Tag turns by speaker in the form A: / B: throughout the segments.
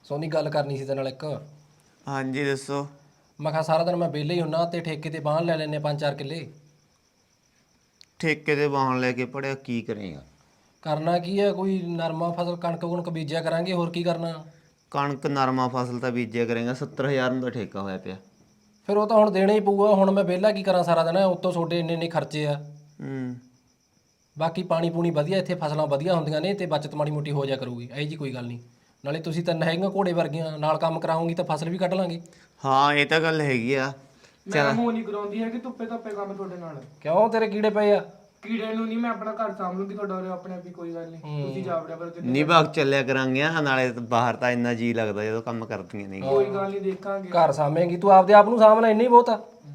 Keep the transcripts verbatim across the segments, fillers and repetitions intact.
A: ਸੋਨੀ ਗੱਲ ਕਰਨੀ ਸੀ ਤੇਰੇ ਨਾਲ ਇੱਕ।
B: ਹਾਂਜੀ ਦੱਸੋ।
A: ਮੈਂ ਕਿਹਾ ਸਾਰਾ ਦਿਨ ਮੈਂ ਵਿਹਲੇ ਹੀ ਹੁੰਨਾ ਤੇ ਠੇਕੇ ਤੇ ਬਾਹਨ ਲੈ ਲੈਨੇ ਪੰਜ ਚਾਰ ਕਿੱਲੇ।
B: ਠੇਕੇ ਤੇ ਵਾਹਣ ਲੈ ਕੇ ਪੜਿਆ ਕੀ ਕਰੇਗਾ?
A: ਕਰਨਾ ਕੀ ਹੈ, ਕੋਈ ਨਰਮਾ ਫਸਲ ਕਣਕ ਕੁਣਕ ਬੀਜਿਆ ਕਰਾਂਗੇ, ਹੋਰ ਕੀ ਕਰਨਾ।
B: ਕਣਕ ਨਰਮਾ ਫਸਲ ਤਾਂ ਬੀਜਿਆ ਕਰੇਗਾ। ਸੱਤਰ ਹਜ਼ਾਰ ਨੂੰ ਤਾਂ ਠੇਕਾ ਹੋਇਆ ਪਿਆ।
A: ਫਿਰ ਉਹ ਤਾਂ ਹੁਣ ਦੇਣਾ ਹੀ ਪਊਗਾ। ਹੁਣ ਮੈਂ ਵਿਹਲਾ ਕੀ ਕਰਾਂ ਸਾਰਾ ਦਿਨ, ਉੱਤੋਂ ਤੁਹਾਡੇ ਇੰਨੇ ਇੰਨੇ ਖਰਚੇ ਆ।
B: ਹੂੰ।
A: ਬਾਕੀ ਪਾਣੀ ਪੂਣੀ ਵਧੀਆ, ਇੱਥੇ ਫਸਲਾਂ ਵਧੀਆ ਹੁੰਦੀਆਂ ਨੇ ਤੇ ਬੱਚਤ ਮਾੜੀ ਮੋਟੀ ਹੋ ਜਾ ਕਰੂਗੀ, ਇਹ ਜੀ ਕੋਈ ਗੱਲ ਨਹੀਂ। ਨਾਲੇ ਤੁਸੀਂ ਤਾਂ ਹੈਗੀਆਂ ਘੋੜੇ ਵਰਗੀਆਂ, ਨਾਲ ਕੰਮ ਕਰਾਉਂਗੀ ਤਾਂ ਫਸਲ ਵੀ ਕੱਢ ਲਾਂਗੇ।
B: ਹਾਂ ਇਹ ਤਾਂ ਗੱਲ ਹੈਗੀ ਆ।
C: ਮੈਂ ਮੂੰਹ ਨਹੀਂ ਕਰਾਉਂਦੀ ਹੈ ਕਿ ਧੁੱਪੇ ਧੁੱਪੇ ਕੰਮ ਤੁਹਾਡੇ ਨਾਲ।
A: ਕਿਉਂ ਤੇਰੇ ਕੀੜੇ ਪਏ ਆ?
C: ਕੀੜੇ ਨੂੰ ਨਹੀਂ, ਮੈਂ ਆਪਣਾ ਘਰ ਸਾਂਭ ਲੂੰਗੀ ਤੁਹਾਡਾ, ਉਰੇ ਆਪਣੇ ਆਪ ਹੀ, ਕੋਈ ਗੱਲ ਨਹੀਂ। ਤੁਸੀਂ ਜਾ ਵੜਿਆ ਪਰ
B: ਨਹੀਂ ਭਾਗ ਚੱਲਿਆ ਕਰਾਂਗੇ ਆ, ਨਾਲੇ ਬਾਹਰ ਤਾਂ ਇੰਨਾ ਜੀ ਲੱਗਦਾ ਜਦੋਂ ਕੰਮ ਕਰਦੀਆਂ ਨਹੀਂ।
C: ਕੋਈ ਗੱਲ ਨਹੀਂ, ਦੇਖਾਂਗੇ।
A: ਘਰ ਸਾਂਭੇਂਗੀ ਤੂੰ, ਆਪਦੇ ਆਪ ਨੂੰ ਸਾਂਭ ਲੈ, ਇੰਨਾ ਹੀ ਬਹੁਤ ਆ।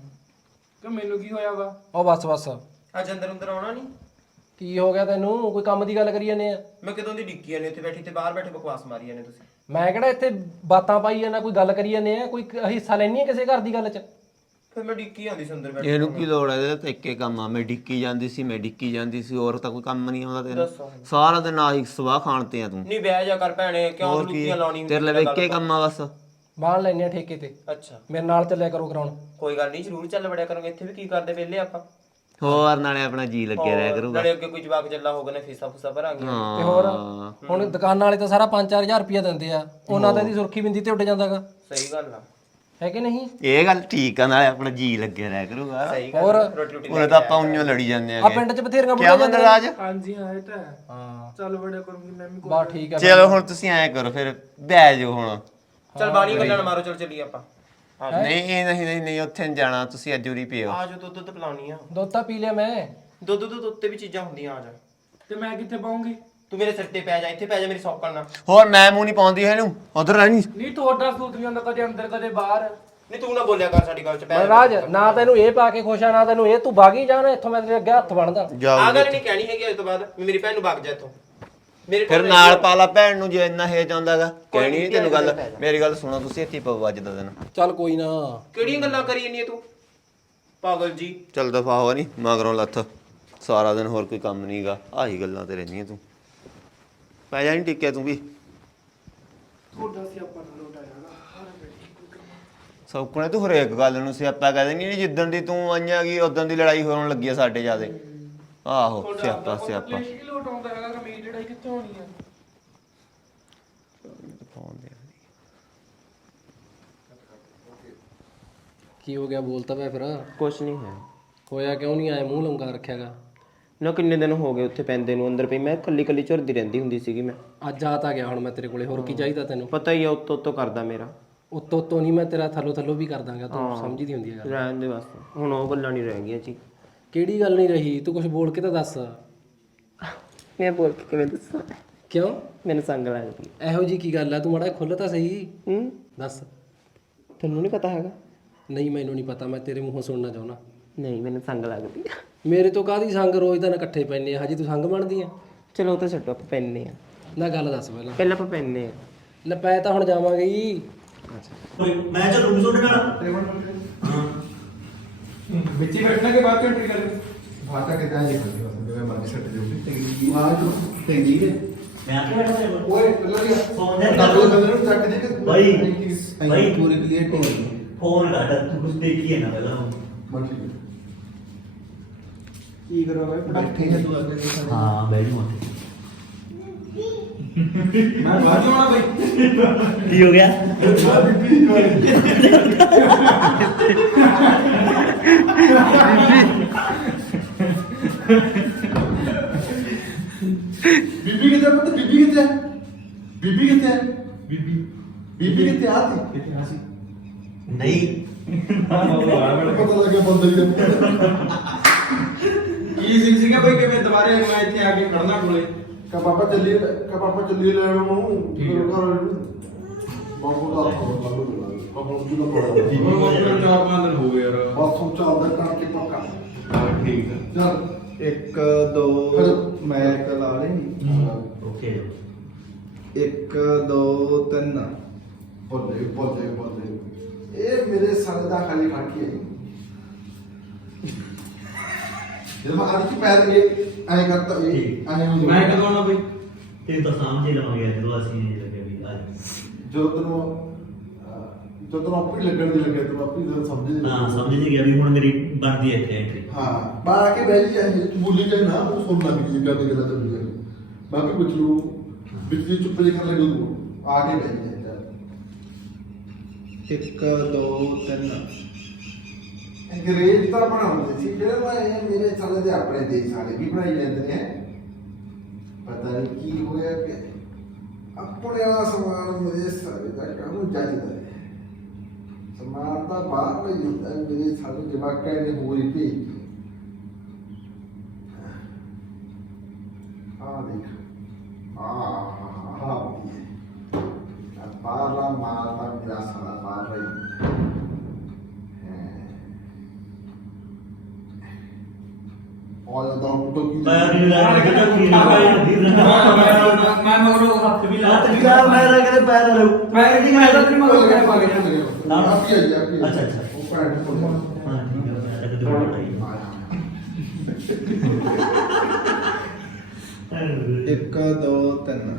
C: ਕਿ ਮੈਨੂੰ ਕੀ ਹੋਇਆ ਵਾ?
A: ਉਹ ਬਸ ਬਸ।
D: ਅੱਜ ਅੰਦਰ ਅੰਦਰ ਆਉਣਾ ਨਹੀਂ?
A: ਕੀ ਹੋ ਗਿਆ ਤੈਨੂੰ? ਕੋਈ ਕੰਮ ਦੀ ਗੱਲ ਕਰੀ ਜਾਂਦੇ ਆ?
D: ਮੈਂ ਕਦੋਂ ਦੀ ਡਿੱਕੀ ਜਾਂਦੇ ਉੱਥੇ ਬੈਠੀ ਤੇ ਬਾਹਰ ਬੈਠੇ ਬਕਵਾਸ ਮਾਰੀ ਜਾਂਦੇ ਤੁਸੀਂ।
A: ਮੈਂ ਕਿਹੜਾ ਇੱਥੇ ਬਾਤਾਂ ਪਾਈ ਜਾਂਦਾ, ਕੋਈ ਗੱਲ ਕਰੀ ਜਾਂਦੇ ਆ, ਕੋਈ ਹਿੱਸਾ ਲੈਣੀ ਹੈ ਕਿਸੇ ਘਰ ਦੀ ਗੱਲ 'ਚ?
D: ਫਿਰ ਮੈਂ ਡਿੱਕੀ ਆਉਂਦੀ ਸੀ ਅੰਦਰ ਬੈਠ
B: ਇਹਨੂੰ ਕੀ ਲੋੜ ਹੈ? ਇਹਦਾ ਤਾਂ ਇੱਕੇ ਕੰਮ ਆ, ਮੈਂ ਡਿੱਕੀ ਜਾਂਦੀ ਸੀ ਮੈਂ ਡਿੱਕੀ ਜਾਂਦੀ ਸੀ, ਹੋਰ ਤਾਂ ਕੋਈ ਕੰਮ ਨਹੀਂ ਆਉਂਦਾ ਤੈਨੂੰ। ਸਾਰਾ ਦਿਨ ਆਹੀ ਸਵਾਹ ਖਾਣ ਤੇ ਆ ਤੂੰ।
D: ਨਹੀਂ ਬਹਿ ਜਾ ਕਰ ਭੈਣੇ, ਕਿਉਂ ਲੁੱਟੀਆਂ ਲਾਉਣੀ?
B: ਤੇਰੇ ਲਈ ਇੱਕੇ ਕੰਮ ਆ ਬਸ।
A: ਬਾਹਰ ਲੈਣੇ ਆ ਠੇਕੇ ਤੇ,
D: ਅੱਛਾ
A: ਮੇਰੇ ਨਾਲ ਚੱਲਿਆ ਕਰੋ ਕਰਾਉਣ।
D: ਕੋਈ ਗੱਲ ਨਹੀਂ, ਜ਼ਰੂਰ ਚੱਲ ਵੜਿਆ ਕਰਾਂਗੇ। ਇੱਥੇ ਵੀ ਕੀ ਕਰਦੇ ਵਿਹਲੇ ਆਪਾਂ।
B: ਹੋਰ ਨਾਲੇ ਆਪਣਾ ਜੀ ਲੱਗਿਆ ਰਿਹਾ ਕਰੂਗਾ।
D: ਨਾਲੇ ਅੱਗੇ ਕੋਈ ਜਵਾਕ ਚੱਲਾ ਹੋਗਾ ਨਾ, ਫੀਸਾਂ ਫੂਸਾਂ ਭਰਾਂਗੇ।
A: ਤੇ ਹੋਰ ਹੁਣ ਦੁਕਾਨਾਂ ਵਾਲੇ ਤਾਂ ਸਾਰਾ ਪੰਜ ਚਾਰ ਹਜ਼ਾਰ ਰੁਪਇਆ ਦਿੰਦੇ ਆ, ਉਹਨਾਂ ਦਾ ਇਹਦੀ ਸੁਰਖੀ ਬਿੰਦੀ ਤੇ ਉੱਡ ਜਾਂਦਾਗਾ।
D: ਸਹੀ ਗੱਲ ਆ,
A: ਹੈ ਕਿ ਨਹੀਂ?
B: ਇਹ ਗੱਲ ਠੀਕ ਆ, ਨਾਲੇ ਆਪਣਾ ਜੀ ਲੱਗਿਆ ਰਿਹਾ ਕਰੂਗਾ।
D: ਸਹੀ
A: ਹੋਰ
D: ਗੱਲ। ਰੋਟੀ ਰੋਟੀ
B: ਉਹਨੇ ਤਾਂ ਆਪਾਂ ਉਈਓ ਲੜੀ ਜਾਂਦੇ
A: ਆ
B: ਆ।
A: ਪਿੰਡ 'ਚ ਬਥੇਰੀਆਂ
B: ਕਿਆ
A: ਬੁੜੀਆਂ
B: ਬੰਦਾ ਰਾਜ?
C: ਹਾਂਜੀ ਹਾਂ, ਇਹ ਤਾਂ ਹੈ।
A: ਹਾਂ
C: ਚੱਲ ਵੜਿਆ ਕਰੂੰਗੀ ਮੈਂ ਵੀ।
A: ਬਾ ਠੀਕ ਆ।
B: ਚਲੋ ਹੁਣ ਤੁਸੀਂ ਐਂ ਕਰੋ ਫਿਰ, ਬਹਿ ਜਾਓ ਹੁਣ।
D: ਚੱਲ ਬਾਣੀ ਗੱਲਾਂ ਨਾ ਮਾਰੋ, ਚੱਲ ਚੱਲੀਏ ਆਪਾਂ।
B: ਨਹੀਂ ਨਹੀਂ ਨਹੀਂ ਨਹੀਂ, ਉੱਥੇ ਨਹੀਂ ਜਾਣਾ, ਤੁਸੀਂ ਅੱਜ ਉਰੀ ਪੀਓ।
D: ਆ ਜੋ ਦੁੱਧ ਦੁੱਧ ਪਿਲਾਉਣੀ ਆ।
A: ਦੁੱਧ ਤਾਂ ਪੀ ਲਿਆ ਮੈਂ।
D: ਦੁੱਧ ਦੁੱਧ ਉੱਤੇ ਵੀ ਚੀਜ਼ਾਂ ਹੁੰਦੀਆਂ, ਆ ਜਾ।
C: ਤੇ ਮੈਂ ਕਿੱਥੇ ਪਾਉਂਗੀ?
D: ਤੂੰ ਮੇਰੇ ਸਿਰ ਤੇ ਪੈ ਜਾ, ਇੱਥੇ ਪੈ ਜਾ ਮੇਰੀ ਸੌਕਲ ਨਾਲ।
B: ਹੋਰ ਮੈਂ ਮੂੰਹ ਨਹੀਂ ਪਾਉਂਦੀ ਇਹਨੂੰ, ਉਧਰ ਰਹਿ ਨਹੀਂ।
C: ਨਹੀਂ ਤੁਹਾਡਾ ਸੂਤ ਨਹੀਂ ਹੁੰਦਾ, ਕਦੇ ਅੰਦਰ ਕਦੇ ਬਾਹਰ।
D: ਨਹੀਂ ਤੂੰ ਨਾ ਬੋਲਿਆ ਕਰ ਸਾਡੀ ਗੱਲ 'ਚ। ਪੈ
A: ਰਾਜ ਨਾ ਤੈਨੂੰ ਇਹ ਪਾ ਕੇ ਖੁਸ਼ ਆ, ਨਾ ਤੈਨੂੰ ਇਹ, ਤੂੰ ਬਾਗੀ ਜਾਣਾ ਇੱਥੋਂ, ਮੈਂ ਤੇਰੇ ਅੱਗੇ ਹੱਥ ਬਣਦਾ।
D: ਆ ਗੱਲ ਨਹੀਂ ਕਹਿਣੀ ਹੈਗੀ ਅੱਜ ਤੋਂ ਬਾਅਦ ਵੀ ਮੇਰੀ ਭੈਣ ਨੂੰ ਵਗ ਜਾ ਇੱਥੋਂ। ਮੇਰੇ
B: ਫਿਰ ਨਾਲ ਪਾਲਾ ਭੈਣ ਨੂੰ, ਜੇ ਇੰਨਾ ਹੇ ਚਾਹੁੰਦਾਗਾ। ਕਹਿਣੀ ਨਹੀਂ ਤੈਨੂੰ ਗੱਲ। ਮੇਰੀ ਗੱਲ ਸੁਣੋ ਤੁਸੀਂ, ਇੱਥੇ ਪਵੋ ਅੱਜ ਦਾ ਦਿਨ।
A: ਚੱਲ ਕੋਈ ਨਾ।
D: ਕਿਹੜੀਆਂ ਗੱਲਾਂ ਕਰੀ ਜਾਂਦੀ ਤੂੰ ਪਾਗਲ ਜੀ?
B: ਚੱਲ ਦਫਾ ਹੋ ਨਹੀਂ ਮਗਰੋਂ ਲੱਥ। ਸਾਰਾ ਦਿਨ ਹੋਰ ਕੋਈ ਕੰਮ ਨਹੀਂਗਾ, ਆਹੀ ਗੱਲਾਂ ਤੇ ਰਹਿੰਦੀਆਂ ਤੂੰ। ਪੈ ਜਾ ਨਹੀਂ ਟਿੱਕਿਆ ਤੂੰ ਵੀ।
C: ਤੁਹਾਡਾ ਸਿਆਪਾ ਨਾ ਲੋਟ ਆਇਆ।
B: ਸੌਕਣੇ ਤੂੰ ਹਰੇਕ ਗੱਲ ਨੂੰ ਸਿਆਪਾ ਕਹਿ ਦਿੰਦੀ ਨਹੀਂ। ਜਿੱਦਣ ਦੀ ਤੂੰ ਆਈਆਂ ਗਈ ਉਦੋਂ ਦੀ ਲੜਾਈ ਹੋਣ ਲੱਗੀ ਆ ਸਾਡੇ ਜਿਆਦੇ। ਆਹੋ ਸਿਆਪਾ ਸਿਆਪਾ।
C: ਕਲੇਸ਼ ਕੀ ਲੋਟ ਆਉਂਦਾ ਹੈਗਾ? ਕਮੇਟੀ ਲੜਾਈ ਕਿੱਥੇ ਹੋਣੀ ਆ?
A: ਕੀ ਹੋ ਗਿਆ? ਬੋਲਤਾ ਪਿਆ ਫਿਰ।
D: ਕੁਛ ਨਹੀਂ ਹੈ।
A: ਹੋਇਆ ਕਿਉਂ ਨਹੀਂ? ਆਏ ਮੂੰਹ ਲੰਗਾ ਰੱਖਿਆਗਾ।
D: ਨਾ ਕਿੰਨੇ ਦਿਨ ਹੋ ਗਏ ਉੱਥੇ ਪੈਂਦੇ ਨੂੰ, ਅੰਦਰ ਪਈ ਮੈਂ ਕੱਲੀ ਕੱਲੀ ਝੁਰਦੀ ਰਹਿੰਦੀ ਹੁੰਦੀ ਸੀਗੀ ਮੈਂ।
A: ਅੱਜ ਆ ਤਾਂ ਗਿਆ ਹੁਣ ਮੈਂ ਤੇਰੇ ਕੋਲੇ, ਹੋਰ ਕੀ ਚਾਹੀਦਾ ਤੈਨੂੰ?
D: ਪਤਾ ਹੀ ਆ ਉੱਤੋਂ ਉੱਤੋਂ ਕਰਦਾ ਮੇਰਾ।
A: ਉੱਤੋਂ ਉੱਤੋਂ ਨਹੀਂ, ਮੈਂ ਤੇਰਾ ਥੱਲੋਂ ਥੱਲੋਂ ਵੀ ਕਰ ਦਾਂਗਾ, ਤੂੰ ਸਮਝਦੀ ਹੁੰਦੀ ਹੈ ਗੱਲ।
D: ਰਹਿਣ ਦੇ ਬਸ, ਹੁਣ ਉਹ ਗੱਲਾਂ ਨਹੀਂ ਰਹਿ ਗਈਆਂ ਜੀ।
A: ਕਿਹੜੀ ਗੱਲ ਨਹੀਂ ਰਹੀ? ਤੂੰ ਕੁਝ ਬੋਲ ਕੇ ਤਾਂ ਦੱਸ।
D: ਮੈਂ ਬੋਲ ਕੇ ਕਿਵੇਂ ਦੱਸਾਂ?
A: ਕਿਉਂ?
D: ਮੈਨੂੰ ਸੰਗ ਲੱਗਦੀ।
A: ਇਹੋ ਜੀ ਕੀ ਗੱਲ ਆ? ਤੂੰ ਮਾੜਾ ਖੁੱਲ੍ਹ ਤਾਂ ਸਹੀ
D: ਹੂੰ,
A: ਦੱਸ।
D: ਤੈਨੂੰ ਨਹੀਂ ਪਤਾ ਹੈਗਾ?
A: ਨਹੀਂ ਮੈਨੂੰ ਨਹੀਂ ਪਤਾ, ਮੈਂ ਤੇਰੇ ਮੂੰਹੋਂ ਸੁਣਨਾ ਚਾਹੁੰਦਾ।
D: ਨਹੀਂ, ਮੈਨੂੰ ਸੰਗ ਲੱਗਦੀ।
A: ਮੇਰੇ ਤੋਂ ਕਾਹਦੀ ਸੰਗ? ਰੋਜ਼ ਤਾਂ ਨਾ ਇਕੱਠੇ ਪੈਂਦੇ ਆ, ਹਜੇ ਤੂੰ ਸੰਗ ਬਣਦੀ ਆ?
D: ਚਲੋ ਉਹ ਤਾਂ ਛੱਡੋ, ਆਪਾਂ ਪੈਨੇ ਆ।
A: ਨਾ ਗੱਲ ਦੱਸ ਪਹਿਲਾਂ।
D: ਪਹਿਲਾਂ ਆਪਾਂ ਪੈਨੇ ਆ।
A: ਲੈ ਪੈ ਤਾਂ ਹੁਣ ਜਾਵਾਂਗੇ ਹੀ।
E: ਮੈਂ ਚੱਲੂ ਤੁਹਾਡੇ ਨਾਲ।
C: ਹਾਂ ਵਿੱਚ ਹੀ ਬੈਠਣਾ ਕਿ ਬਾਅਦ ਚ ਐਂਟਰੀ ਕਰਨੀ?
F: भाषा के जाएंगे मैं मर्जी से जो भी वहां जो तेंगी है
E: मैं आके बैठा था
F: ओए मतलब ये
E: फोन दे
F: डबल डबल जाके देखे
E: भाई
F: भाई
E: भाई
F: पूरी क्लियर नहीं
E: फोन काटा तू कुछ देखी है ना पहला
F: मर्जी
C: ਕੀ ਕਰੋ ਭਾਈ?
F: बैठे हैं तू आगे देखा
E: हां बैठ मत
C: ਮੈਂ ਬਾਹਰ ਜਾਣਾ ਭਾਈ।
E: की हो गया
F: बीबी कितने पता बीबी कितने बीबी कितने बीबी बीबी कितने आती कितने आसी
E: नहीं
F: पता लगे बंदे के
C: ਕੀ ਸਿੰਘ ਸੀਗਾ ਭਾਈ? ਕਿਵੇਂ ਦੁਬਾਰੇ ਮੈਂ ਇੱਥੇ ਆ ਕੇ ਖੜਨਾ ਕੋਲੇ?
F: का पापा चलिए का पापा चलिए ले रहा हूं ठीक है बाबू का बाबू की तो बड़ा
C: ਉਹ ਚਾਰ ਪੰਜ ਦਿਨ ਹੋ ਗਏ ਯਾਰ।
F: बहुत सोचा अंदर काम के पक्का
C: ਠੀਕ ਹੈ।
F: चल
G: ਇੱਕ ਦੋ ਮੈਂ ਇੱਕ ਲਾ ਲਈ
E: ओके
G: ਇੱਕ ਦੋ ਤਿੰਨ
F: बोले बोले बोले ए मेरे साले दा खाली खाकी है जब मैं आदि की पैर ये ऐ करता ये ऐ हो
C: ਮੈਂ ਕਦੋਂ ਆਉਣਾ ਭਾਈ?
E: ते तो समझ ही लगा गया तो असली नहीं लगे अभी आज
F: ਜਦੋਂ ਤੈਨੂੰ ਅਹ, ਜਦੋਂ ਤੈਨੂੰ ਆਪੇ ਲੱਗਣ ਦੀ ਲੱਗਿਆ ਤੈਨੂੰ ਆਪੇ ਜਦੋਂ ਸਮਝ ਨਹੀਂ
E: ਹਾਂ ਸਮਝ ਨਹੀਂ ਗਿਆ ਵੀ ਹੁਣ ਮੇਰੀ ਬਣਦੀ ਹੈ ਇੱਥੇ ਐਂਟਰੀ।
F: ਹਾਂ ਬਾਹਰ ਆ ਕੇ ਬੈਠ ਜਾ ਬੋਲੀ ਜਾਏ ਨਾ ਉਹ ਸੁਣ ਲੱਗ ਜੀ ਕਰਦੇ ਗੱਲਾਂ ਚੱਲ ਜਾਏ ਬਾਕੀ ਪੁੱਛ ਲੂ ਵਿੱਚ ਦੀ ਚੁੱਪ ਜੇ ਕਰ ਲੱਗੇ ਤੂੰ ਆ ਕੇ ਬੈਠ ਜਾ
G: ਇੱਕ ਦੋ ਤਿੰਨ
F: ਅੰਗਰੇਜ਼ ਤਾਂ ਬਣਾਉਂਦੇ ਸੀ ਫਿਰ ਮੈਂ ਮੇਰੇ ਸਾਲੇ ਦੇ ਆਪਣੇ ਦੇਸ਼ ਵਾਲੇ ਵੀ ਬਣਾਈ ਜਾਂਦੇ ਨੇ ਪਤਾ ਨਹੀਂ ਕੀ ਹੋਇਆ ਕਿ ਆਪਣੇ ਵਾਲਾ ਸਮਾਨ ਮੇਰੇ ਸਾਰੇ ਦਾ ਕੰਮ ਚਾਹੀਦਾ ਹੈ ਸਮਾਨ ਤਾਂ ਬਾਹਰ ਨਹੀਂ ਹੁੰਦਾ ਮੇਰੇ ਸਾਰੇ ਜਵਾਕਾਂ ਨੇ ਹੋਈ ਭੇਜ ਆ ਦੇਖ ਆ ਆ ਬਾਹਰਲਾ ਮਾਲ ਤਾਂ ਮੇਰਾ ਸਾਰਾ ਬਾਹਰ ਰਹੀ और तो तो की
E: ਮੈਂ ਵੀ ਲੱਗ ਗਿਆ ਕਿ ਵੀਰ
C: ਮੈਂ ਮਗਰੋਂ ਹੱਥ ਵੀ ਲਾ
E: ਯਾਰ ਮੈਂ ਲੱਗ ਰਿਹਾ ਪੈਰ ਲਓ
C: ਮੈਂ ਨਹੀਂ ਮੈਂ ਤਾਂ ਤੇਰੀ ਮਗਰੋਂ ਗਿਆ ਪਾ ਗਿਆ
E: ਨਾ।
F: आप ही आ जा
E: अच्छा, अच्छा।
F: वो पैंट खोल
E: ਹਾਂ ਠੀਕ ਹੈ ਮੈਂ ਲੱਗ ਰਿਹਾ ਬਟਾਈ
G: ਇੱਕ ਦੋ ਤਿੰਨ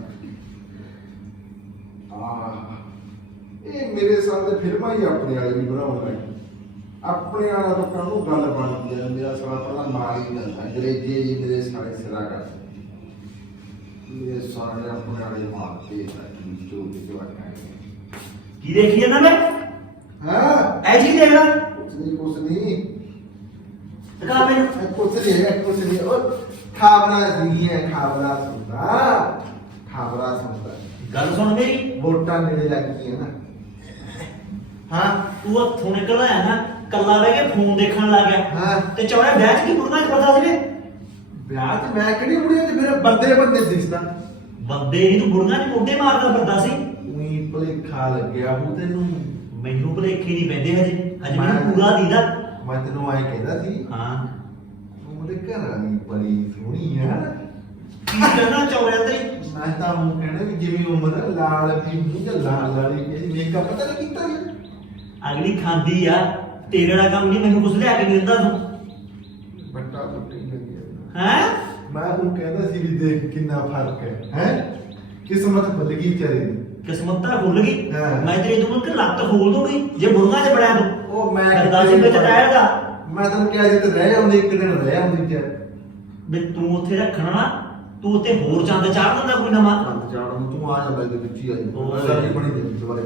F: ਇਹ ਮੇਰੇ ਸਾਲ ਦੇ ਫਿਲਮਾਂ ਹੀ ਆਪਣੇ ਵਾਲੇ ਵੀ ਬਣਾਉਣ ਲੱਗੇ ਆਪਣੇ ਵਾਲਾ ਤਾਂ ਕਾਹਨੂੰ ਗੱਲ ਬਣਦੀ ਹੈ ਮੇਰਾ ਸਾਲਾ ਪਹਿਲਾਂ ਮਾਰ ਹੀ ਜਾਂਦਾ ਅੰਗਰੇਜ਼ੀ ਜੀ ਮੇਰੇ ਸਾਰੇ ਸਿਰਾ ਕਰ ਮੇਰੇ ਸਾਰੇ ਆਪਣੇ ਵਾਲੇ ਮਾਰਦੇ ਤਾਂ ਜੋ ਵੀ ਜੋ
E: ਕੀ ਦੇਖੀ ਜਾਂਦਾ ਮੈਂ
F: ਹਾਂ
E: ਐ ਜੀ ਦੇਖਦਾ
F: ਕੁਛ ਨਹੀਂ ਕੁਛ ਨਹੀਂ
E: ਦਿਖਾ ਮੈਨੂੰ
F: ਇਹ ਕੁਛ ਨਹੀਂ ਹੈ ਕੁਛ ਨਹੀਂ ਉਹ ਖਾਬਰਾ ਸੀ ਹੈ ਖਾਬਰਾ ਸੁਣਦਾ ਖਾਬਰਾ ਸੁਣਦਾ
E: ਗੱਲ ਸੁਣ ਮੇਰੀ
F: ਵੋਟਾਂ ਨੇੜੇ ਲੱਗ ਗਈਆਂ ਨਾ ਹਾਂ
E: ਤੂੰ ਹੱਥੋਂ ਨਿਕਲ ਆਇਆ ਨਾ ਕੱਲਾ ਬਹਿ ਕੇ ਫੋਨ ਦੇਖਣ ਲੱਗ ਗਿਆ
F: ਹਾਂ
E: ਤੇ ਚੌੜੇ ਵਿਆਹ ਚ ਕੀ ਮੁਰਨਾ ਚ ਪਤਾ ਸੀ
F: ਵਿਆਹ ਤੇ ਮੈਂ ਕਿਹੜੀ ਬੁੜੀਆਂ ਤੇ ਮੇਰੇ ਬੰਦੇ ਬੰਦੇ ਦਿਸਦਾ
E: ਬੰਦੇ ਨਹੀਂ ਤੂੰ ਮੁਰਨਾ ਚ ਮੋਢੇ ਮਾਰਦਾ ਫਿਰਦਾ ਸੀ
F: ਉਹੀ ਭਲੇਖਾ ਲੱਗਿਆ ਉਹ ਤੈਨੂੰ
E: ਮੈਨੂੰ ਭੁਲੇਖੇ ਨਹੀਂ ਪੈਂਦੇ ਹਜੇ ਹਜੇ
F: ਮੈਂ-
E: ਮੈਨੂੰ ਪੂਰਾ ਦੀਦਾ
F: ਮੈਂ ਤੈਨੂੰ ਆਏ ਕਹਿੰਦਾ ਸੀ
E: ਹਾਂ
F: ਤੂੰ ਮੇਰੇ ਘਰ ਵਾਲੀ ਬੜੀ ਸੋਹਣੀ ਹੈ
E: ਕੀ ਕਰਨਾ ਚੌੜਿਆ ਤੇ
F: ਮੈਂ ਤਾਂ ਉਹ ਕਹਿਣਾ ਵੀ ਜਿਵੇਂ ਉਮਰ ਆ, ਲਾਲ ਵੀ ਮੂੰਹ ਜਾਂ ਲਾਲ ਲਾਲੀ ਕਿ ਮੇਕਅਪ ਪਤਾ ਨਹੀਂ ਕੀਤਾ ਜੀ
E: ਅਗਲੀ ਖਾਂਦੀ ਆ ਤੇਰੇ ਵਾਲਾ ਕੰਮ ਨਹੀਂ ਮੈਨੂੰ ਕੁਛ ਲਿਆ ਕੇ ਨਹੀਂ ਦਿੰਦਾ ਤੂੰ
F: ਬੱਟਾ ਬੱਟੀ ਲੱਗਿਆ
E: ਹੈ
F: ਮੈਂ ਉਹ ਕਹਿੰਦਾ ਸੀ ਵੀ ਦੇਖ ਕਿੰਨਾ ਫਰਕ ਹੈ ਹੈ ਕਿਸਮਤ ਬਦਲ ਗਈ ਵਿਚਾਰੇ ਦੀ
E: ਕਿਸਮਤ ਤਾਂ ਭੁੱਲ ਗਈ
F: ਹਾਂ।
E: ਮੈਂ ਤੇਰੇ ਤੋਂ ਕਿ ਲੱਤ ਖੋਲ ਦੂੰਗੀ ਜੇ ਮੁਰਗਾ ਚ ਬੜਿਆ ਤੂੰ
F: ਉਹ ਮੈਂ
E: ਕਰਦਾ ਸੀ ਵਿੱਚ ਟਾਇਰ ਦਾ
F: ਮੈਂ ਤੈਨੂੰ ਕਿਹਾ ਜੇ ਤੇ ਰਹਿ ਜਾਂਦੇ ਇੱਕ ਦਿਨ ਰਹਿ ਆਉਂਦੀ ਚ
E: ਵੀ ਤੂੰ ਉੱਥੇ ਰੱਖਣਾ ਨਾ ਤੂੰ ਉੱਥੇ ਹੋਰ ਚੰਦ ਚਾੜ ਦਿੰਦਾ ਕੋਈ ਨਵਾਂ
F: ਚੰਦ ਚਾੜਨ ਤੂੰ ਆ ਜਾਂਦਾ ਇਹਦੇ ਵਿੱਚ ਹੀ ਆ
E: ਉਹ
F: ਜਾ ਸਾਡੀ ਬਣੀ ਦੇ ਦੁਬਾਰੇ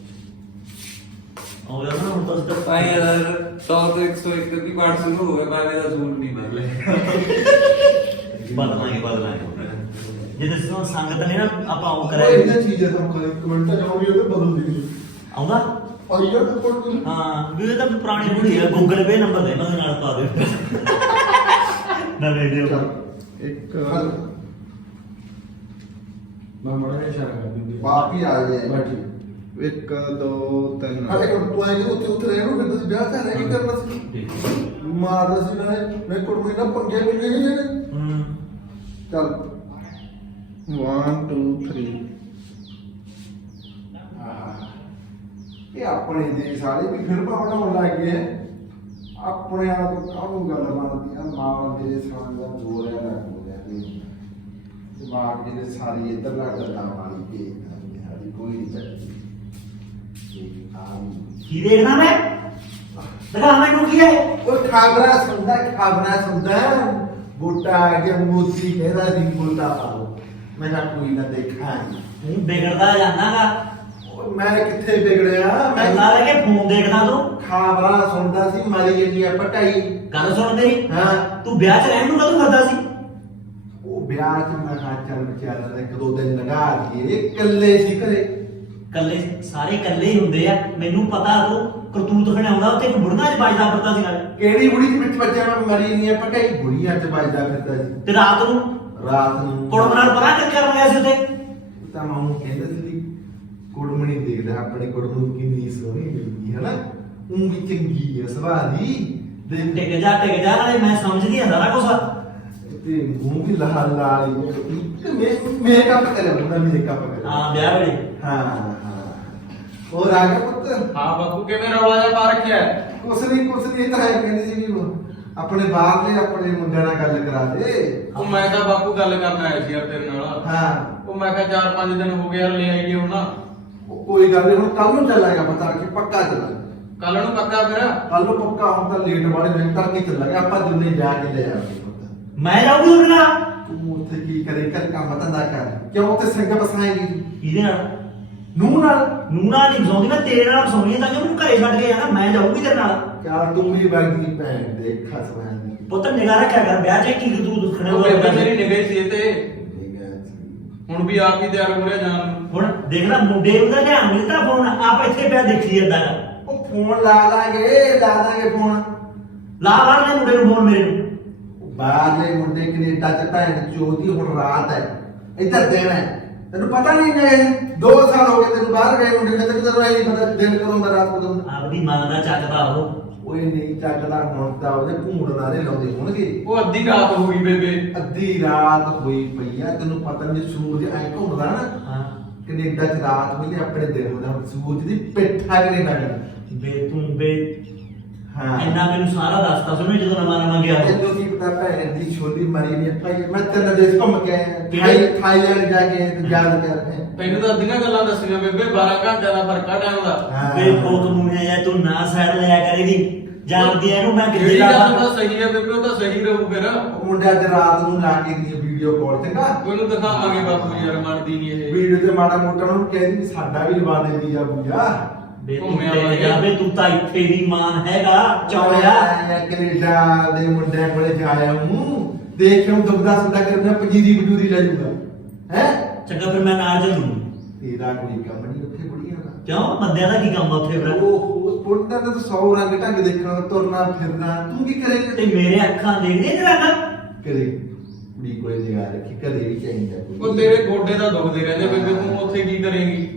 E: ਆਉਂਦਾ ਨਾ ਹੁਣ ਤਾਂ ਸਿੱਧਾ
H: ਭਾਈ ਯਾਰ ਸੌ ਤੋਂ ਇੱਕ ਸੌ ਇੱਕ ਦੀ ਪਾਠ ਸ਼ੁਰੂ ਹੋ ਗਿਆ ਮੈਂ ਮੇਰਾ ਸੂਟ ਨਹੀਂ ਬਦਲੇ
E: ਬਦਲਾਂਗੇ ਬਦਲਾਂਗੇ ਜੇ ਤੁਸੀਂ ਹੁਣ ਸੰਗਤ ਨੇ ਨਾ ਆਪਾਂ ਉਹ
F: ਉਹ
E: ਕਰਿਆ
F: ਇਹਨਾਂ ਚੀਜ਼ਾਂ ਤੋਂ ਕਰੇ ਕਮੈਂਟ ਜਾਉਂਗੀ ਉਹਦੇ ਬਦਲ ਦੇ
E: ਆਉਂਦਾ
F: ਆਈਆ ਤਾਂ ਕੋਲ ਤੂੰ
E: ਹਾਂ ਵੀ ਇਹ ਤਾਂ ਪੁਰਾਣੀ ਬੁੜੀ ਆ ਗੂਗਲ ਪੇ ਨੰਬਰ ਦੇ ਇਹਨਾਂ ਦੇ ਨਾਲ ਪਾ ਦੇ ਨਵੇਂ ਦੇ
G: ਇੱਕ
C: ਮੈਂ ਮੜਾ ਕੇ ਇਸ਼ਾਰਾ ਕਰ ਦਿੰਦੀ
F: ਬਾਪ ਹੀ ਆ ਜਾਏ
C: ਬੈਠੀ
G: ਇੱਕ ਦੋ ਤਿੰਨ
F: ਹਾਲੇ ਕੋਲ ਤੂੰ ਆਏ ਉੱਥੇ ਉੱਥੇ ਰਹਿ ਨੂੰ ਫਿਰ ਤੁਸੀਂ ਵਿਆਹ ਕਰ ਰਹੇ ਕੀ ਕਰਨਾ ਸੀ ਮਾਰਦਾ ਸੀ ਨਾ ਮੈਂ ਕੋਲ ਕੋਈ ਨਾ ਪੰਗੇ ਮਿਲ ਗਏ ਨੇ
E: ਹੂੰ
F: ਚੱਲ
G: one two three
F: ਇਹ ਆਪਣੇ ਦੇ ਸਾਰੇ ਵੀ ਫਿਲਮਾਂ ਬਣਾਉਣ ਲੱਗ ਗਏ ਆਪਣੇ ਆਪ ਤੋਂ ਕਾਹਨੂੰ ਗੱਲ ਬਣਦੀ ਆ ਮਾਂ ਦੇ ਸਾਂ ਦਾ ਜੋੜਿਆ ਦਾ ਹੋਇਆ ਨਹੀਂ ਦਿਮਾਗ ਜਿਹਦੇ ਸਾਰੀ ਇੱਧਰ ਲੱਗ ਜਾਂਦਾ ਵਾਲੀ ਕੇ ਸਾਡੀ ਕੋਈ ਨਹੀਂ ਚੱਲਦੀ
E: ਕੀ ਦੇਖਣਾ ਮੈਂ ਦਿਖਾ ਮੈਨੂੰ ਕੀ ਹੈ
F: ਉਹ ਖਬਰਾਂ ਸੁਣਦਾ ਖਬਰਾਂ ਸੁਣਦਾ ਬੂਟਾ ਆ ਕੇ ਮੋਤੀ ਕਹਿੰਦਾ ਸੀ ਬੂਟਾ ਪਾਓ ਮੈਂ ਕਿਹਾ ਕੋਈ ਨਾ ਦੇਖਾਂ
E: ਤੂੰ ਵਿਗੜਦਾ ਜਾਂਦਾਗਾ
F: ਉਹ ਮੈਂ ਕਿੱਥੇ ਵਿਗੜਿਆ ਮੈਂ
E: ਮੈਂ ਲਾ ਕੇ ਫੋਨ ਦੇਖਦਾ ਤੂੰ
F: ਖਬਰਾਂ ਸੁਣਦਾ ਸੀ ਮਾਰੀ ਇੰਨੀਆਂ ਪਟਾਈ
E: ਗੱਲ ਸੁਣ ਮੇਰੀ
F: ਹਾਂ
E: ਤੂੰ ਵਿਆਹ ਚ ਰਹਿਣ ਨੂੰ ਕਦੋਂ ਕਰਦਾ ਸੀ
F: ਉਹ ਵਿਆਹ ਚ ਮੈਂ ਕਿਹਾ ਚੱਲ ਵਿਚਾਰਾ ਨੇ ਇੱਕ ਦੋ ਦਿਨ ਲਗਾ ਦੀਏ ਇਕੱਲੇ ਸੀ ਘਰੇ
E: ਕੱਲੇ ਸਾਰੇ ਕੱਲੇ ਹੀ ਹੁੰਦੇ ਆ ਮੈਨੂੰ ਪਤਾ ਤੂੰ ਕਰਤੂਤ ਖਣਾਉਂਦਾ ਉੱਤੇ ਇੱਕ ਬੁੜਨਾ ਚ ਵੱਜਦਾ ਫਿਰਦਾ ਸੀ ਨਾਲ
F: ਕਿਹੜੀ ਬੁੜੀ ਦੇ ਵਿੱਚ ਬੱਚਿਆਂ ਨਾਲ ਮਾਰੀ ਇੰਨੀਆਂ ਪਟਾਈ ਬੁੜੀਆਂ ਚ ਵੱਜਦਾ ਫਿਰਦਾ ਸੀ
E: ਤੇ ਰਾਤ ਨੂੰ
F: ਰਾਤ ਨੂੰ
E: ਕੁੜਮ ਨਾਲ ਪਰਾਂ ਕਰ ਕਰਨ ਗਿਆ ਸੀ ਉੱਤੇ
F: ਤਾਂ ਮੈਂ ਉਹਨੂੰ ਕਹਿੰਦਾ ਸੀ ਕੁੜਮਣੀ ਦੇਖਦਾ ਆਪਣੀ ਕੁੜਮ ਕਿੰਨੀ ਸੋਹਣੀ ਮਿਲਦੀ ਹੈ ਨਾ ਉਹ ਵੀ ਚੰਗੀ ਹੈ ਸੁਭਾਅ ਦੀ ਦੇਖ
E: ਟਿਕ ਜਾ ਟਿਕ ਜਾ ਨਾਲੇ ਮੈਂ ਸਮਝਦੀ ਆ ਸਾਰਾ ਕੁਝ
F: ਤੇ ਮੂੰਹ ਵੀ ਲਾਲ ਲਾਲ ਹੀ ਤੇ ਮੈਂ ਮੇਕਅਪ ਕਰਿਆ ਉਹਦਾ ਮੇਕਅਪ ਕਰਿਆ
E: ਹਾਂ ਵਿਆਹ ਵੇਲੇ
F: ਹਾਂ ਹਾਂ ਹੋਰ ਆ ਗਿਆ ਪੁੱਤ
C: ਹਾਂ ਬਾਪੂ ਕਿਵੇਂ ਰੌਲਾ ਜਿਹਾ ਪਾ ਰੱਖਿਆ ਹੈ?
F: ਕੁਛ ਨਹੀਂ ਕੁਛ ਨਹੀਂ ਤਾਂ ਹੈ ਕਹਿੰਦੇ ਸੀ ਵੀ ਉਹ ਆਪਣੇ ਬਾਹਰਲੇ ਆਪਣੇ ਮੁੰਡਿਆਂ ਨਾਲ ਗੱਲ ਕਰਾ ਦੇ
C: ਉਹ ਮੈਂ ਤਾਂ ਬਾਪੂ ਗੱਲ ਕਰਨ ਆਇਆ ਸੀ ਯਾਰ ਤੇਰੇ ਨਾਲ
F: ਹਾਂ
C: ਉਹ ਮੈਂ ਕਿਹਾ ਚਾਰ ਪੰਜ ਦਿਨ ਹੋ ਗਏ ਯਾਰ ਲੈ ਆਈਏ ਹੁਣ
F: ਉਹ ਕੋਈ ਗੱਲ ਨਹੀਂ ਹੁਣ ਕੱਲ ਨੂੰ ਚੱਲਾਂਗਾ ਪਤਾ ਕਿ ਪੱਕਾ ਚੱਲਾਂਗਾ
H: ਕੱਲ ਨੂੰ ਪੱਕਾ ਫਿਰ
F: ਕੱਲ ਨੂੰ ਪੱਕਾ ਹੁਣ ਤਾਂ ਲੇਟ ਵਾਲੇ ਦਿਨ ਤੱਕ ਹੀ ਚੱਲਾਂਗੇ ਆਪਾਂ ਦਿਨੇ ਜਾ ਕੇ ਲੈ ਆਵਾਂਗੇ ਪੁੱਤ।
E: ਮੈਂ ਜਾਊਂਗੀ ਉਹਦੇ ਨਾਲ
F: ਤੂੰ ਉੱਥੇ ਕੀ ਕਰੇ ਕਰ ਕੰਮ ਧੰਦਾ ਕਰ ਕਿਉਂ ਉੱਥੇ ਸਿੰਘ ਬਸਾਏਗੀ
E: ਇਹਦੇ ਨਾਲ
F: ਨੂੰ ਨਾਲ
E: ਨੂੰ ਨਾਲ ਨਹੀਂ ਬਸਾਉਂਦੀ ਮੈਂ ਤੇਰੇ ਨਾਲ ਬਸਾਉਣੀ ਹੈ ਤਾਂ ਕਿ ਮੈਨੂੰ ਘਰੇ ਛੱਡ ਕੇ ਜਾਣਾ ਮੈਂ ਜਾਊਂਗੀ ਤੇਰੇ ਨਾਲ
F: ਯਾਰ ਤੂੰ ਵੀ ਵਰਗੀ ਭੈਣ ਦੇਖ ਖਸਮਾਂ ਦੀ
E: ਪੁੱਤ ਨਿਗਾਹ ਰੱਖਿਆ ਕਰ ਵਿਆਹ 'ਚ ਕੀ ਤੂੰ ਦੁੱਖਣੇ
H: ਉਹ ਬੇਬੇ ਮੇਰੀ ਨਿਗਾਹ ਹੀ ਸੀ ਇਹ ਤੇ
F: ਠੀਕ ਹੈ ਜੀ।
H: ਹੁਣ ਵੀ ਆਪ ਹੀ ਤਿਆਰ ਹੋ ਰਿਹਾ ਜਾਣ ਨੂੰ
E: ਹੁਣ ਦੇਖ ਲੈ ਮੁੰਡੇ ਉਹਦਾ ਧਿਆਨ ਨਹੀਂ ਦਿੱਤਾ ਫੋਨ ਆਪ ਇੱਥੇ ਪਿਆ ਦੇਖੀ ਜਾਂਦਾ ਗਾ
F: ਉਹ ਫੋਨ ਲਾ ਲਾਂਗੇ ਲਾ ਦਾਂਗੇ ਫੋਨ
E: ਲਾ ਬਾਹਰ ਲੈ ਮੁੰਡੇ ਨੂੰ ਫੋਨ ਮੇਰੇ ਨੂੰ
F: ਬਾਹਰਲੇ ਮੁੰਡੇ ਕੈਨੇਡਾ ਚ ਭੈਣ ਚੋਦੀ ਹੁਣ ਰਾਤ ਹੈ ਇੱਧਰ ਦਿਨ ਹੈ ਤੈਨੂੰ ਪਤਾ ਨਹੀਂ ਮੈਂ ਦੋ ਸਾਲ ਹੋ ਗਏ ਤੈਨੂੰ ਬਾਹਰ ਗਏ ਮੁੰਡੇ ਨੇ ਤੈਨੂੰ ਨਹੀਂ ਪਤਾ ਦਿਨ ਕਦੋਂ ਦਾ ਰਾਤ ਕਦੋਂ ਦਾ।
E: ਆਪਦੀ ਮਾਂ ਦਾ ਚੱਕਦਾ ਉਹ
F: ਓਏ ਨਹੀਂ ਚੱਕਦਾ ਹੁਣ ਤਾਂ ਉਹਦੇ ਭੂੰਡ ਨਾਰੇ ਲਾਉਂਦੇ ਹੋਣਗੇ
H: ਉਹ ਅੱਧੀ ਰਾਤ ਹੋ ਗਈ ਬੇਬੇ
F: ਅੱਧੀ ਰਾਤ ਹੋਈ ਪਈ ਆ ਤੈਨੂੰ ਪਤਾ ਨਹੀਂ ਸੂਰਜ ਐ ਘੁੰਮਦਾ ਨਾ
E: ਹਾਂ
F: ਕੈਨੇਡਾ ਚ ਰਾਤ ਵੇਲੇ ਆਪਣੇ ਦਿਨ ਹੁੰਦਾ ਸੂਰਜ ਦੀ ਪਿੱਠਾ ਕੈਨੇਡਾ ਦਾ
E: ਬੇ ਤੂੰ ਬੇ
F: ਹਾਂ
E: ਇੰਨਾ ਮੈਨੂੰ ਸਾਰਾ ਦੱਸਤਾ ਸੁਣੇ ਜਦੋਂ ਨਵਾਂ ਨਵਾਂ ਗਿਆ ਉਹ।
F: ਤੈਨੂੰ ਕੀ ਪਤਾ ਭੈਣ ਦੀ ਛੋਲੀ ਮਰੀ ਵੀ ਭਾਈ ਮੈਂ ਤਿੰਨ ਦੇਸ਼ ਘੁੰਮ ਕੇ ਆਇਆ ਥਾਈ ਥਾਈਲੈਂਡ ਜਾ ਕੇ ਯਾਦ ਕਰ ਰਿਹਾ
H: ਤੈਨੂੰ ਤਾਂ ਅੱਧੀਆਂ ਗੱਲਾਂ ਦੱਸੀਆਂ ਬੇਬੇ ਬਾਰਾਂ ਘੰਟਿਆਂ ਦਾ ਫਰਕ ਆ ਟਾਈਮ ਦਾ
E: ਬੇ ਫੋਕ ਮੂੰਹ ਜਾਂ ਤੂੰ ਨਾ ਸਾਈਡ ਲਿਆ ਕਰੇਗੀ ਜਾਣਦੀ ਐ ਇਹਨੂੰ ਮੈਂ ਕਿੱਥੇ
H: ਜਿਹੜੀ ਗੱਲ
E: ਜਾਵਾਂ
H: ਤਾਂ ਸਹੀ ਹੈ ਬੇਬੇ ਉਹ ਤਾਂ ਸਹੀ ਰਹੂ ਫਿਰ
F: ਉਹ ਮੁੰਡਾ ਅੱਜ ਰਾਤ ਨੂੰ ਲਾ ਕੇ ਦੀ ਵੀਡੀਓ ਕਾਲ ਚੰਗਾ
H: ਉਹਨੂੰ ਦਿਖਾਵਾਂਗੇ ਬਾਪੂ ਯਾਰ ਮੰਨਦੀ ਨਹੀਂ ਇਹ
F: ਵੀਡੀਓ ਤੇ ਮਾੜਾ ਮੋਟਾ ਨੂੰ ਕਹਿੰਦੀ ਵੀ ਸਾਡਾ ਵੀ ਲਵਾ ਦੇ ਵੀਜ਼ਾ ਬੂਜਾ
E: ਬੇ ਤੂੰ
H: ਘੁੰਮਿਆ
E: ਤੇ
H: ਵਾਂਗੇ।
E: ਜਾਵੇ ਤੂੰ ਤਾਂ ਇੱਥੇ ਦੀ ਮਾਨ ਹੈਗਾ ਚੌੜਿਆ
F: ਕੈਨੇਡਾ ਦੇ ਮੁੰਡਿਆਂ ਕੋਲੇ ਜਾਇਆ ਹੂੰ ਦੇਖਿਓ ਦੁਬਦਾ ਸੁਦਾ ਕਰਨਾ ਪਜੀਰੀ ਬਜੂਰੀ ਲੈ ਜੂਗਾ ਹੈ
E: ਚੰਗਾ ਫਿਰ ਮੈਂ ਨਾਲ ਚੱਲੂ
F: ਤੇਰਾ ਕੋਈ ਕੰਮ ਨਹੀਂ ਉੱਥੇ ਬੁੜੀਆਂ ਦਾ
E: ਕਿਉਂ ਬੰਦਿਆਂ ਦਾ ਕੀ ਕੰਮ ਆ ਉੱਥੇ ਫਿਰ
F: ਉਹ ਪੁੱਤਾਂ ਦਾ ਤਾਂ ਸੌ ਰੰਗ ਢੰਗ ਦੇਖਣਾ ਤੁਰਨਾ ਫਿਰਨਾ ਤੂੰ ਕੀ ਕਰੇਂਗਾ
E: ਤੇ ਮੇਰੇ ਅੱਖਾਂ ਦੇਖਦੇ ਜਰਾ ਨਾ
F: ਕਦੇ ਕੁੜੀ ਕੋਲੇ ਨਿਗਾਹ ਰੱਖੀ ਕਦੇ ਵੀ ਚਾਹੀਦਾ ਕੋਈ।
H: ਉਹ ਤੇਰੇ ਗੋਡੇ ਦਾ ਦੁਖਦੇ ਰਹਿੰਦੇ ਬੇਬੇ ਤੂੰ ਉੱਥੇ ਕੀ ਕਰੇਂਗੀ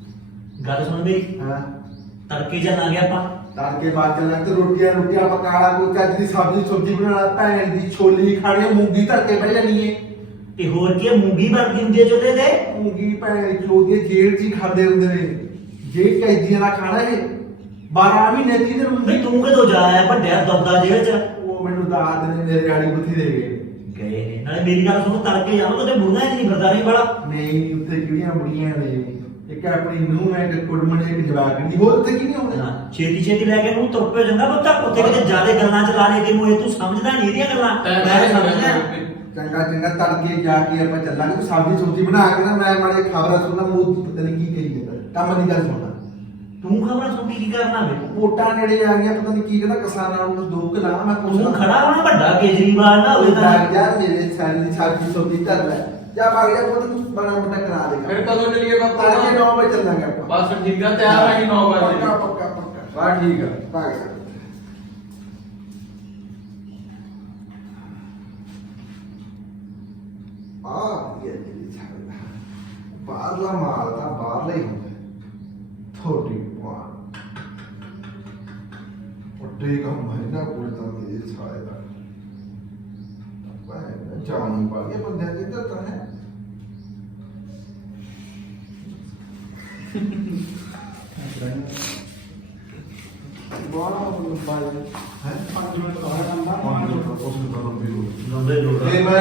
E: ਗੱਲ ਸੁਣ ਬਈ
F: ਹਾਂ
E: ਤੜਕੇ ਚੱਲਾਂਗੇ ਆਪਾਂ
F: ਤੜਕੇ ਬਾਅਦ ਚੱਲਾਂ ਤੇ ਰੋਟੀਆਂ ਰੋਟੀਆਂ ਪਕਾਲਾ ਕੋਈ ਚੱਜ ਦੀ ਸਬਜ਼ੀ ਸੁਬਜ਼ੀ ਬਣਾਣਾ ਭੈਣ ਦੀ ਛੋਲੀ ਖਾਣੀ ਮੂੰਗੀ ਧਰ ਕੇ ਬਹਿ ਜਾਣੀ ਏ
E: ਤੇ ਹੋਰ ਕੀ ਆ, ਮੂੰਗੀ ਬਣਦੀ ਹੁੰਦੀ ਹੈ ਚੁੱਲ੍ਹੇ ਤੇ
F: ਮੂੰਗੀ ਭੈਣ ਦੀ ਚੋਦੀ ਜੇਲ੍ਹ 'ਚ ਹੀ ਖਾਂਦੇ ਹੁੰਦੇ ਨੇ ਜੇ ਕੈਦੀਆਂ ਦਾ ਖਾਣਾ ਇਹ ਬਾਰਾਂ ਮਹੀਨੇ ਦੀ ਤੇ
E: ਬਈ
F: ਮੂੰਗੀ
E: ਤੂੰ ਕਦੋਂ ਜਾਇਆ ਵੱਡਿਆ ਦਬਦਾ ਜੇਲ੍ਹ ਚ
F: ਉਹ ਮੈਨੂੰ ਦਾਦ ਨੇ ਮੇਰੇ ਗਾੜੀ ਬੁੱਧੀ ਦੇ ਗਏ
E: ਗਏ ਨੇ ਨਾਲੇ ਮੇਰੀ ਗੱਲ ਸੁਣ ਤੜਕੇ ਜਾਵਾਂ ਤੇ ਬੁੜਨਾ ਨਹੀਂ ਫਿਰਦਾ ਨਹੀਂ ਬੜਾ
F: ਨਹੀਂ ਉੱਥੇ ਕਿਹੜੀਆਂ ਬੁੜੀਆਂ ਨੇ ਇੱਕ ਆਪਣੀ ਨੂੰਹ ਹੈ ਇੱਕ ਕੁੜਮਣੀ ਇੱਕ ਜਵਾਕੜੀ ਹੋਰ ਉੱਥੇ ਕੀ ਨਹੀਂ ਹੋਣਾ
E: ਹਾਂ, ਛੇਤੀ ਛੇਤੀ ਲੈ ਕੇ ਨੂੰ ਤੁਰ ਪਿਆ ਜਾਂਦਾ ਪੁੱਤ ਉੱਥੇ ਕਿਤੇ ਜਿਆਦੇ ਗੱਲਾਂ ਚ ਲਾ ਲੈ ਤੈਨੂੰ ਇਹ ਤੂੰ ਸਮਝਦਾ ਨਹੀਂ ਇਹਦੀਆਂ ਗੱਲਾਂ ਮੈਂ ਸਮਝਦਾ
F: ਚੰਗਾ ਚੰਗਾ ਤੜਕੇ ਜਾ ਕੇ ਆਪਾਂ ਚੱਲਾਂਗੇ ਤੂੰ ਸਬਜ਼ੀ ਸੁਬਜ਼ੀ ਬਣਾ ਕੇ ਨਾ ਮੈਂ ਮਾੜੇ ਖਬਰਾਂ ਸੁਣਨਾ ਮੂੰਹ ਪਤਾ ਨਹੀਂ ਕੀ ਕਹੀ ਜਾਂਦਾ ਕੰਮ ਨਹੀਂ ਗੱਲ ਸੁਣਨਾ
E: ਤੂੰ ਖਬਰਾਂ ਸੁਣ ਕੇ ਕੀ ਕਰਨਾ ਵੇ
F: ਵੋਟਾਂ ਨੇੜੇ ਆ ਗਈਆਂ ਪਤਾ ਨਹੀਂ ਕੀ ਕਹਿੰਦਾ ਕਿਸਾਨਾਂ ਨੂੰ ਦੋ ਕਲਾ ਮੈਂ
E: ਤੂੰ ਖੜਾ ਹੋਣਾ ਵੱਡਾ ਕੇਜਰੀਵਾਲ ਨਾ ਹੋਵੇ ਤਾਂ
F: ਲੱਗ ਜਾ ਮੇਰੇ ਸਾਰੀ ਦੀ ਸਬਜ਼ੀ ਸੁਬਜ਼ੀ ਧਰ ਲੈ ਜਾ ਬਾਗ ਜਾ ਪੁੱਤ ਤੂੰ ਬਣਾ ਮੋਟਾ ਕਰਾ ਦੇ
H: ਫਿਰ ਕਦੋਂ ਚੱਲੀਏ ਬਾਪੂ
F: ਤੜਕੇ ਨੌ ਵਜੇ ਚੱਲਾਂਗੇ ਆਪਾਂ
H: ਬਸ ਠੀਕ ਆ ਤਿਆਰ ਆ ਗਈ ਨੌ ਵਜੇ
F: ਪੱਕਾ ਪੱਕਾ ਪੱਕਾ
H: ਬਸ ਠੀਕ ਆ
F: ਬਾਗ ਜਾ ਆ ਇਹ ਜਿਹੜੀ ਛਾੜਾ ਬਾਹਰਲਾ ਮਾਲ ਤਾਂ ਬਾਹਰਲਾ ਹੀ ਹੁੰਦਾ ਥੋੜੀ ਮਾਲ ਉੱਤੇ ਕਾ ਮਹੀਨਾ ਕੋਲ ਤਾਂ ਮੇਰੇ ਛਾੜੇ ਦਾ ਮੈਂ ਜਾਣ ਪਾ ਗਿਆ ਬੰਦੇ ਦੇ ਤਾਂ ਤਾਂ ਹੈ ਬਾਹਰ ਬਾਹਰ ਹੈ ਪੰਜ ਮਿੰਟ ਬਾਹਰ ਕੰਮ ਬਾਹਰ ਉਸ ਨੂੰ ਕਰੋ ਵੀ
E: ਲੰਬੇ ਜੋੜ
F: ਇਹ ਮੈਂ